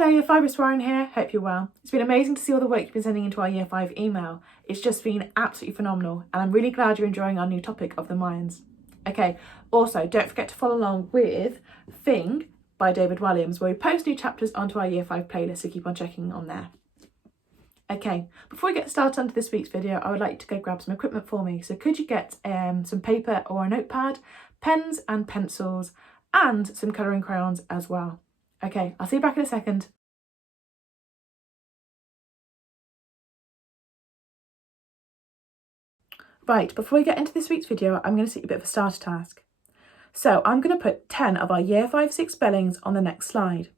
Hello Year 5, it's Ryan here, hope you're well. It's been amazing to see all the work you've been sending into our Year 5 email. It's just been absolutely phenomenal and I'm really glad you're enjoying our new topic of the Mayans. Okay, also don't forget to follow along with Thing by David Williams, where we post new chapters onto our Year 5 playlist, so keep on checking on there. Okay, before we get started onto this week's video, I would like you to go grab some equipment for me. So could you get some paper or a notepad, pens and pencils, and some colouring crayons as well. Okay, I'll see you back in a second. Right, before we get into this week's video, I'm going to set you a bit of a starter task. So I'm going to put 10 of our Year 5-6 spellings on the next slide.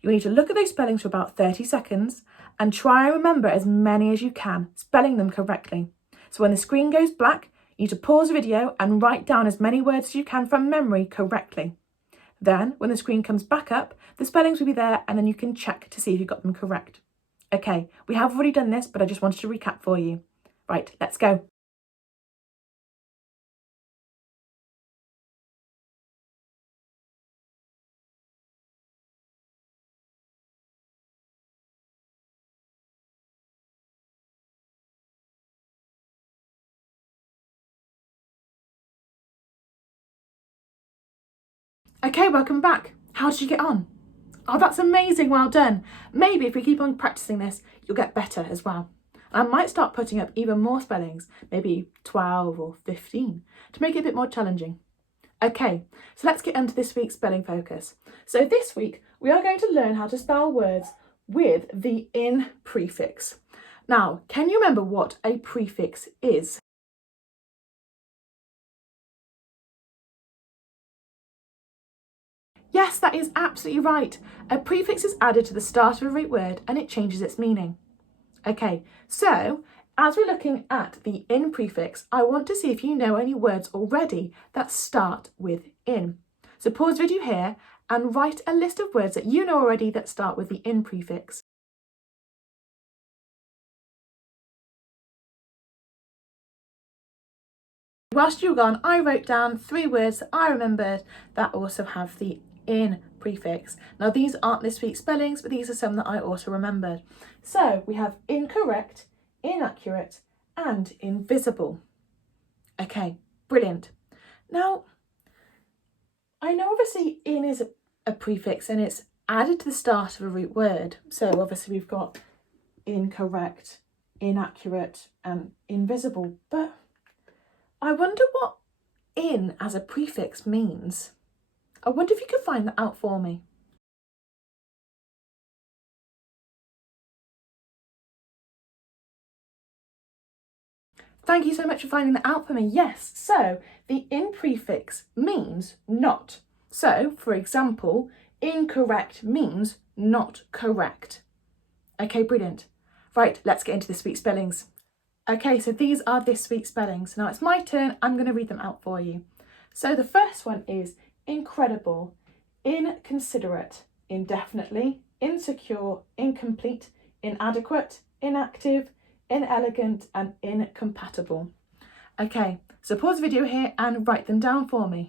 You need to look at those spellings for about 30 seconds and try and remember as many as you can, spelling them correctly. So when the screen goes black, you need to pause the video and write down as many words as you can from memory correctly. Then, when the screen comes back up, the spellings will be there and then you can check to see if you got them correct. Okay, we have already done this, but I just wanted to recap for you. Right, let's go. Okay, welcome back. How did you get on? Oh, that's amazing, well done. Maybe if we keep on practicing this, you'll get better as well. I might start putting up even more spellings, maybe 12 or 15, to make it a bit more challenging. Okay, so let's get into this week's spelling focus. So this week, we are going to learn how to spell words with the in prefix. Now, can you remember what a prefix is? Yes, that is absolutely right. A prefix is added to the start of a root word and it changes its meaning. Okay, so as we're looking at the in prefix, I want to see if you know any words already that start with in. So pause the video here and write a list of words that you know already that start with the in prefix. Whilst you were gone, I wrote down 3 words that I remembered that also have the in prefix. Now these aren't this week's spellings, but these are some that I also remembered. So we have incorrect, inaccurate and invisible. Okay, brilliant. Now, I know obviously in is a prefix and it's added to the start of a root word. So obviously we've got incorrect, inaccurate and invisible, but I wonder what in as a prefix means. I wonder if you could find that out for me. Thank you so much for finding that out for me. Yes, so the in prefix means not. So, for example, incorrect means not correct. Okay, brilliant. Right, let's get into this week's spellings. Okay, so these are this week's spellings. Now it's my turn, I'm going to read them out for you. So the first one is incredible, inconsiderate, indefinitely, insecure, incomplete, inadequate, inactive, inelegant and incompatible. Okay, so pause the video here and write them down for me.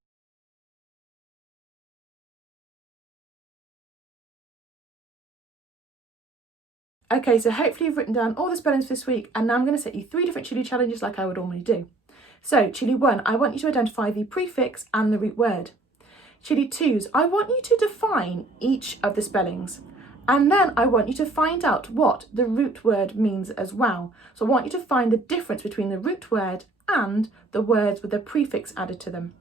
Okay, so hopefully you've written down all the spellings for this week and now I'm going to set you 3 different Chili challenges like I would normally do. So Chili 1, I want you to identify the prefix and the root word. Chili 2's, I want you to define each of the spellings. And then I want you to find out what the root word means as well. So I want you to find the difference between the root word and the words with the prefix added to them.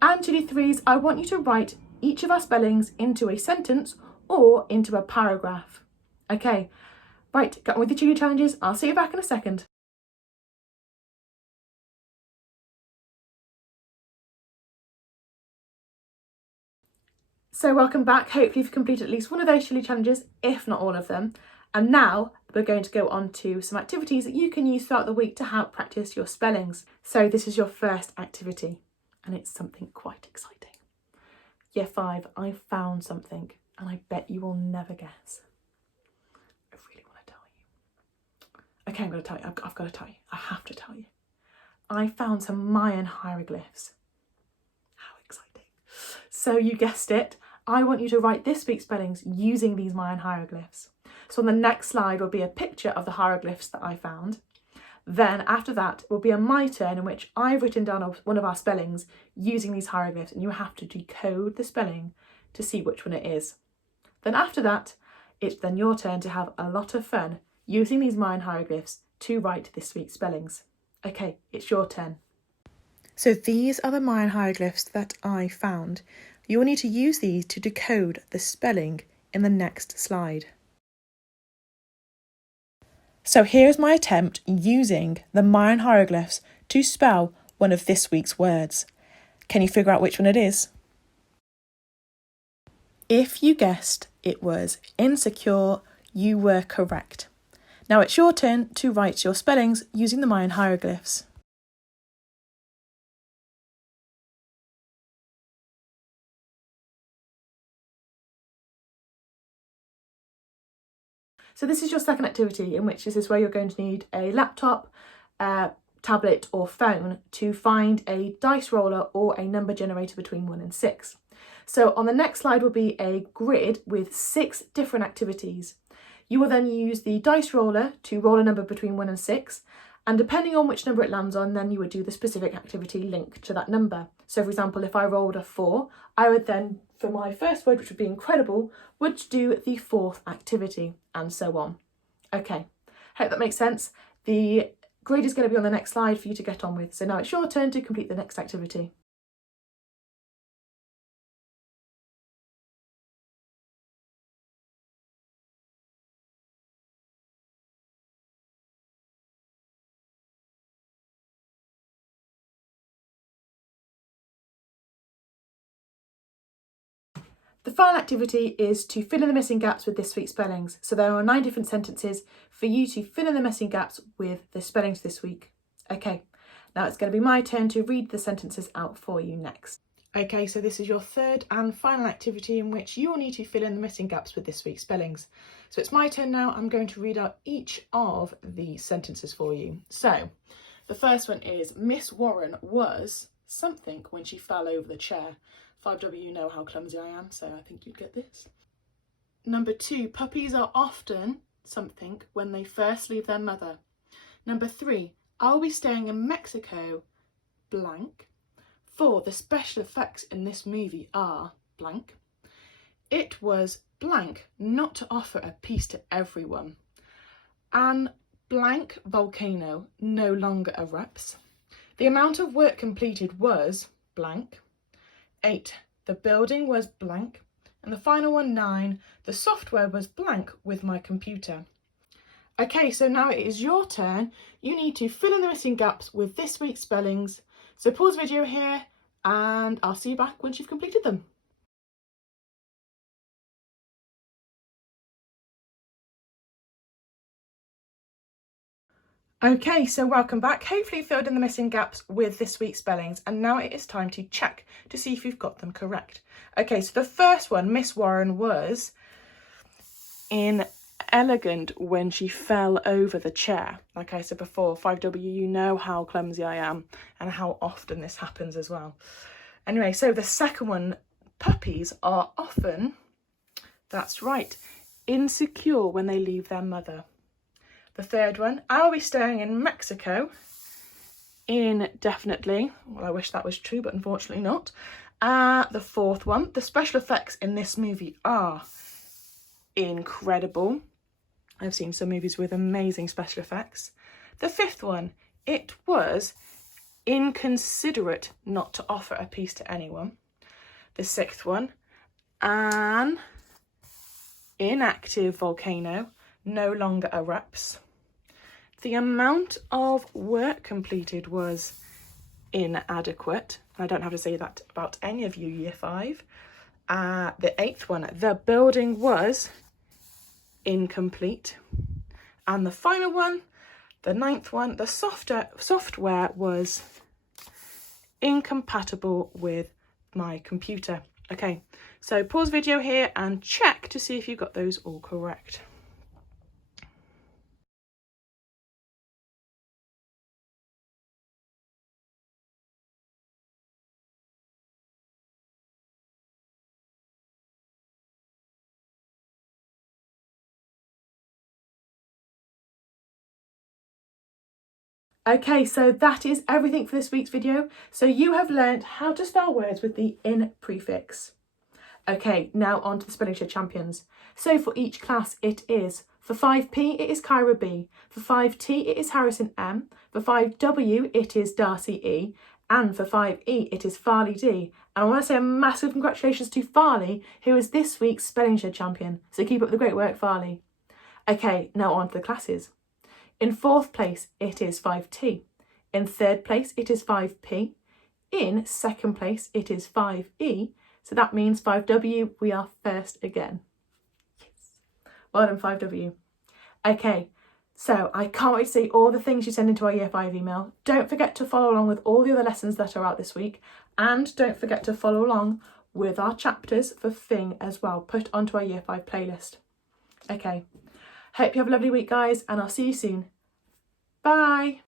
And Chili 3's, I want you to write each of our spellings into a sentence or into a paragraph. Okay, right, get on with the Chili challenges. I'll see you back in a second. So welcome back. Hopefully you've completed at least one of those Chili challenges, if not all of them. And now we're going to go on to some activities that you can use throughout the week to help practice your spellings. So this is your first activity and it's something quite exciting. Year 5, I found something and I bet you will never guess. I really want to tell you. Okay, I'm going to tell you. I've got to tell you. I have to tell you. I found some Mayan hieroglyphs. How exciting. So you guessed it. I want you to write this week's spellings using these Mayan hieroglyphs. So on the next slide will be a picture of the hieroglyphs that I found. Then after that will be a my turn in which I've written down one of our spellings using these hieroglyphs, and you have to decode the spelling to see which one it is. Then after that, it's then your turn to have a lot of fun using these Mayan hieroglyphs to write this week's spellings. Okay, it's your turn. So these are the Mayan hieroglyphs that I found. You will need to use these to decode the spelling in the next slide. So here's my attempt using the Mayan hieroglyphs to spell one of this week's words. Can you figure out which one it is? If you guessed it was insecure, you were correct. Now it's your turn to write your spellings using the Mayan hieroglyphs. So this is your second activity, in which this is where you're going to need a laptop, tablet or phone to find a dice roller or a number generator between 1 and 6. So on the next slide will be a grid with 6 different activities. You will then use the dice roller to roll a number between 1 and 6, and depending on which number it lands on, then you would do the specific activity linked to that number. So for example, if I rolled a 4, I would then, for my first word, which would be incredible, would do the 4th activity, and so on. Okay, hope that makes sense. The grid is going to be on the next slide for you to get on with. So now it's your turn to complete the next activity. The final activity is to fill in the missing gaps with this week's spellings. So there are 9 different sentences for you to fill in the missing gaps with the spellings this week. Okay, now it's going to be my turn to read the sentences out for you next. Okay, so this is your third and final activity in which you will need to fill in the missing gaps with this week's spellings. So it's my turn now. I'm going to read out each of the sentences for you. So the first one is, Miss Warren was something when she fell over the chair. 5W, you know how clumsy I am, so I think you'd get this. Number 2, puppies are often something when they first leave their mother. Number 3, I'll be staying in Mexico, blank. 4, the special effects in this movie are blank. It was blank not to offer a piece to everyone. An blank volcano no longer erupts. The amount of work completed was blank. 8, the building was blank. And the final one, 9, the software was blank with my computer. Okay, so now it is your turn. You need to fill in the missing gaps with this week's spellings. So pause the video here and I'll see you back once you've completed them. Okay, so welcome back. Hopefully you filled in the missing gaps with this week's spellings, and now it is time to check to see if you've got them correct. Okay, so the first one, Miss Warren was inelegant when she fell over the chair. Like I said before, 5W, you know how clumsy I am and how often this happens as well. Anyway, so the second one, puppies are often, that's right, insecure when they leave their mother. The third one, I'll be staying in Mexico, indefinitely. Well, I wish that was true, but unfortunately not. The fourth one, the special effects in this movie are incredible. I've seen some movies with amazing special effects. The fifth one, it was inconsiderate not to offer a piece to anyone. The sixth one, an inactive volcano no longer erupts. The amount of work completed was inadequate. I don't have to say that about any of you, year 5. The eighth one, the building was incomplete. And the final one, the ninth one, the software was incompatible with my computer. Okay, so pause video here and check to see if you got those all correct. Okay, so that is everything for this week's video. So you have learned how to spell words with the in prefix. Okay, now on to the spelling show champions. So for each class it is, for 5P it is Kyra B, for 5T it is Harrison M, for 5W it is Darcy E, and for 5E it is Farley D. And I want to say a massive congratulations to Farley, who is this week's spelling show champion. So keep up the great work, Farley. Okay, now on to the classes. In 4th place it is 5T, in 3rd place it is 5P, in 2nd place it is 5E, so that means 5W, we are first again. Yes. Well done, 5W. Okay, so I can't wait to see all the things you send into our Year 5 email. Don't forget to follow along with all the other lessons that are out this week, and don't forget to follow along with our chapters for Thing as well, put onto our Year 5 playlist. Okay, hope you have a lovely week, guys, and I'll see you soon. Bye!